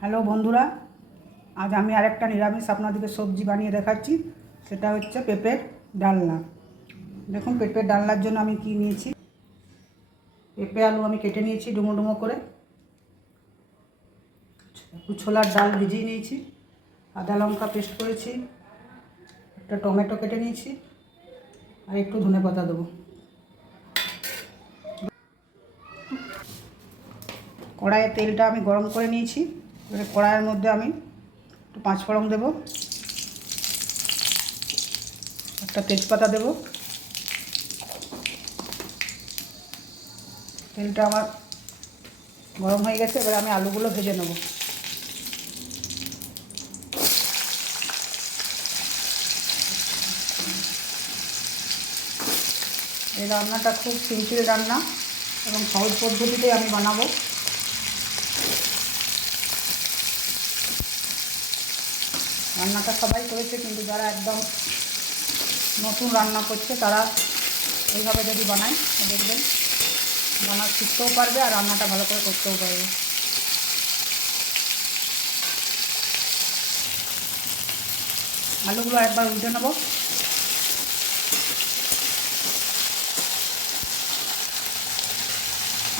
Hello বন্ধুরা, আজ আমি আরেকটা নিরামিষ আপনাদেরকে সবজি বানিয়ে দেখাচ্ছি, সেটা হচ্ছে পেঁপের ডালনা। দেখুন, পেঁপের ডালনার জন্য আমি কি নিয়েছি? পেঁপে আলু আমি কেটে নিয়েছি ডুমো ডুমো করে। একটু ছোলার ডাল ভিজিয়ে নিয়েছি, আদা লঙ্কা পেস্ট করেছি, একটা টমেটো কেটে নিয়েছি, আর একটু ধনে পাতা দেবো। কড়াইয়ে তেলটা আমি গরম করে নিয়েছি। এবারে কড়াইয়ের মধ্যে আমি একটু পাঁচ ফোড়ন দেবো। একটা তেজপাতা দেব। তেলটা আমার গরম হয়ে গেছে, এবারে আমি আলুগুলো ভেজে নেব। এই রান্নাটা খুব সিম্পল রান্না এবং সহজ পদ্ধতিতেই আমি বানাবো। রান্নাটা সবাই করেছে, কিন্তু যারা একদম নতুন রান্না করছে, তারা এইভাবে যদি বানায় দেখবেন বানা শিখতেও পারবে আর রান্নাটা ভালো করে করতেও পারবে। আলুগুলো একবার উল্টে নেব।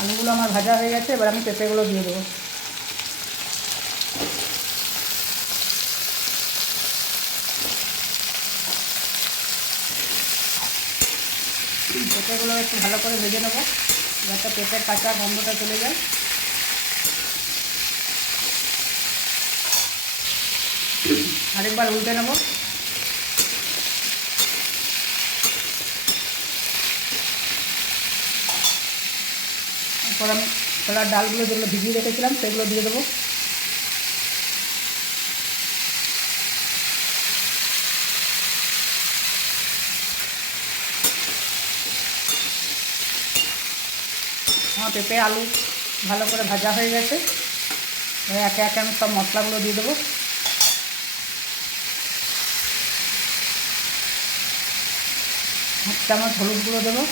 আলুগুলো আমার ভাজা হয়ে গেছে, এবার আমি পেঁপেগুলো দিয়ে দেবো। পেঁপেগুলো একটু ভালো করে ভেজে নেব। যাতে পেঁপের কাঁচা গন্ধটা চলে যায়। আরেকবার উল্টে নেব। তারপর আমি ছোলার ডালগুলো যেগুলো ভিজিয়ে রেখেছিলাম, সেগুলো দিয়ে দেবো। আমার পেঁপে, আলু ভালো করে ভাজা হয়ে গেছে। এবার একে একে আমি সব মশলাগুলো দিয়ে দেবো। এক চামচ হলুদ গুঁড়ো দেবো।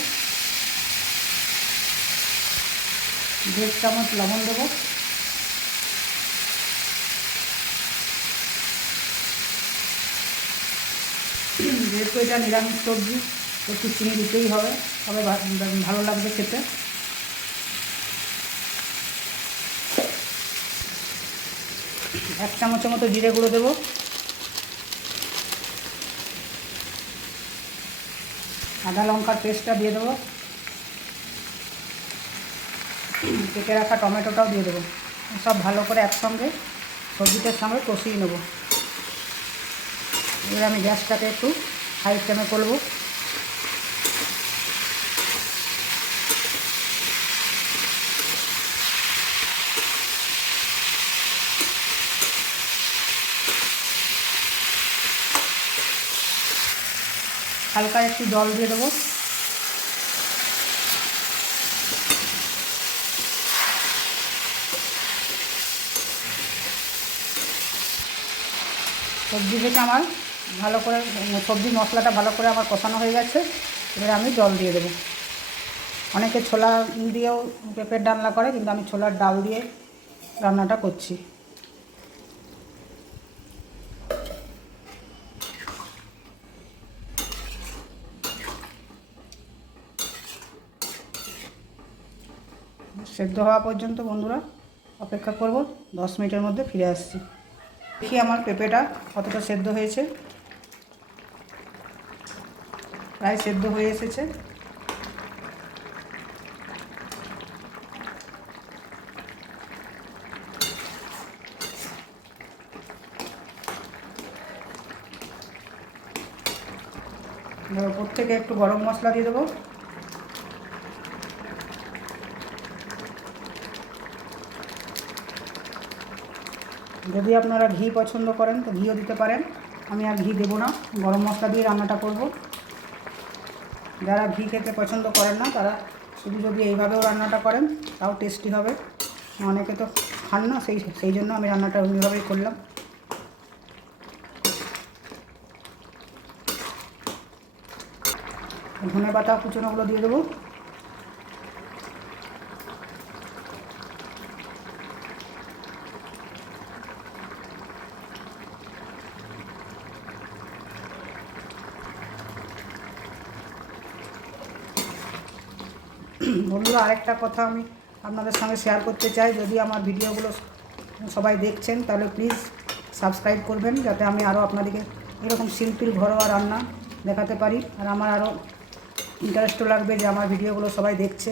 দেড় চামচ লবণ দেবো। যেহেতু এটা নিরামিষ সবজি, একটু চিনি দিতেই হবে। তবে ভালো লাগবে খেতে। এক চামচের মতো জিরে গুঁড়ো দেবো। আদা লঙ্কার পেস্টটা দিয়ে দেবো। কেটে রাখা টমেটোটাও দিয়ে দেবো। সব ভালো করে একসঙ্গে সবজিটার সঙ্গে কষিয়ে নেব। এবার আমি গ্যাসটাকে একটু হাই ফ্লেমে করব। হালকা একটু জল দিয়ে দেবো। সবজি থেকে আমার ভালো করে, সবজি মশলাটা ভালো করে আমার কষানো হয়ে গেছে। এবার আমি জল দিয়ে দেবো। অনেকে ছোলা দিয়েও পেঁপের ডালনা করে, কিন্তু আমি ছোলার ডাল দিয়ে রান্নাটা করছি। সেদ্ধ হওয়া পর্যন্ত বন্ধুরা অপেক্ষা করব, দশ মিনিটের মধ্যে ফিরে আসছি। দেখি আমার পেঁপেটা কতটা সেদ্ধ হয়েছে। প্রায় সেদ্ধ হয়ে এসেছে। ওপর থেকে একটু গরম মশলা দিয়ে দেবো। যদি আপনারা ঘি পছন্দ করেন তো ঘিও দিতে পারেন। আমি আর ঘি দেবো না, গরম মশলা দিয়ে রান্নাটা করব। যারা ঘি খেতে পছন্দ করেন না, তারা শুধু যদি এইভাবেও রান্নাটা করেন, তাও টেস্টি হবে। অনেকে তো খান না, সেই সেই জন্য আমি রান্নাটা ওইভাবেই করলাম। ধনে পাতা কুচনোগুলো দিয়ে দেবো। বন্ধুরা, আরেকটা কথা আমি আপনাদের সঙ্গে শেয়ার করতে চাই। যদি আমার ভিডিওগুলো সবাই দেখছেন, তাহলে প্লিজ সাবস্ক্রাইব করবেন, যাতে আমি আরও আপনাদেরকে এরকম শিল্পীর ঘরোয়া রান্না দেখাতে পারি। আর আমার আরও ইন্টারেস্টও লাগবে যে আমার ভিডিওগুলো সবাই দেখছে।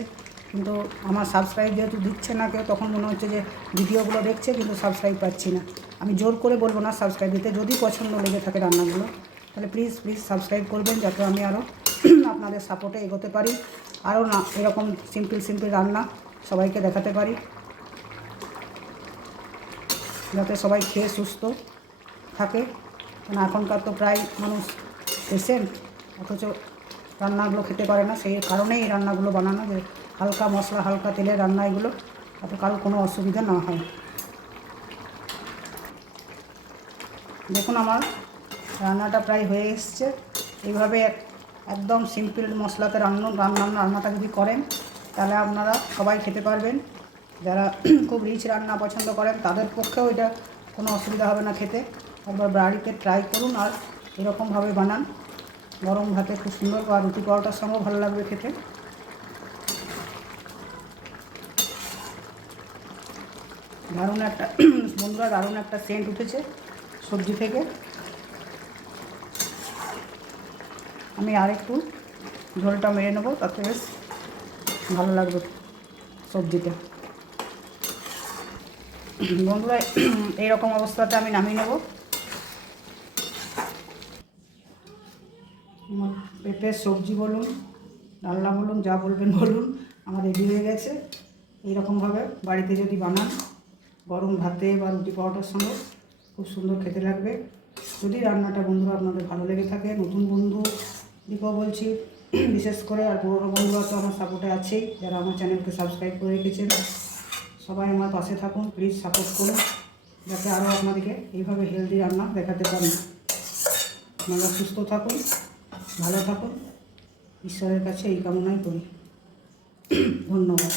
কিন্তু আমার সাবস্ক্রাইব যেহেতু দিচ্ছে না কেউ, তখন মনে হচ্ছে যে ভিডিওগুলো দেখছে, কিন্তু সাবস্ক্রাইব পাচ্ছি না। আমি জোর করে বলব না সাবস্ক্রাইব দিতে। যদি পছন্দ লেগে থাকে রান্নাগুলো, তাহলে প্লিজ প্লিজ সাবস্ক্রাইব করবেন, যাতে আমি আরও আপনাদের সাপোর্টে এগোতে পারি। আরও না, এরকম সিম্পল সিম্পল রান্না সবাইকে দেখাতে পারি। যাতে সবাই খেয়ে সুস্থ থাকে। কারণ এখনকার তো প্রায় মানুষ পেশেন্ট অথচ রান্নাগুলো খেতে পারে না। সেই কারণেই এই রান্নাগুলো বানানো, যে হালকা মশলা, হালকা তেলের রান্না এগুলো, যাতে কারও কোনো অসুবিধা না হয়। দেখুন আমার রান্নাটা প্রায় হয়ে এসছে। এইভাবে একদম সিম্পল মশলাতে রান্না রান্না, রান্নাটা যদি করেন, তাহলে আপনারা সবাই খেতে পারবেন। যারা খুব রিচ রান্না পছন্দ করেন, তাদের পক্ষেও এটা কোনো অসুবিধা হবে না খেতে। একবার বাড়িতে ট্রাই করুন আর এরকমভাবে বানান। গরম ভাতে খুব সুন্দর বা রুটি পরোটার সঙ্গেও ভালো লাগবে খেতে। দারুণ একটা বন্ধুরা, দারুণ একটা সেন্ট উঠেছে সবজি থেকে। আমি আর একটু ঝোলটা মেরে নেব, তাতে বেশ ভালো লাগবে সবজিটা। বন্ধুরা, এইরকম অবস্থাতে আমি নামিয়ে নেব। পেঁপের সবজি বলুন রান্না বলুন, যা বলবেন বলুন, আমার রেডি হয়ে গেছে। এইরকমভাবে বাড়িতে যদি বানান, গরম ভাতে বা রুটি পরোটার সঙ্গে খুব সুন্দর খেতে লাগবে। যদি রান্নাটা বন্ধুরা আপনাদের ভালো লেগে থাকে, নতুন বন্ধু দীপও বলছি, বিশেষ করে আর পুরোনো বন্ধুরা তো আমার সাপোর্টে আছেই, যারা আমার চ্যানেলকে সাবস্ক্রাইব করে রেখেছেন, সবাই আমার পাশে থাকুন প্লিজ সাপোর্ট করুন, যাতে আরও আপনাদেরকে এইভাবে হেলদি রান্না দেখাতে পারি। আপনারা সুস্থ থাকুন, ভালো থাকুন, ঈশ্বরের কাছে এই কামনাই করি। ধন্যবাদ।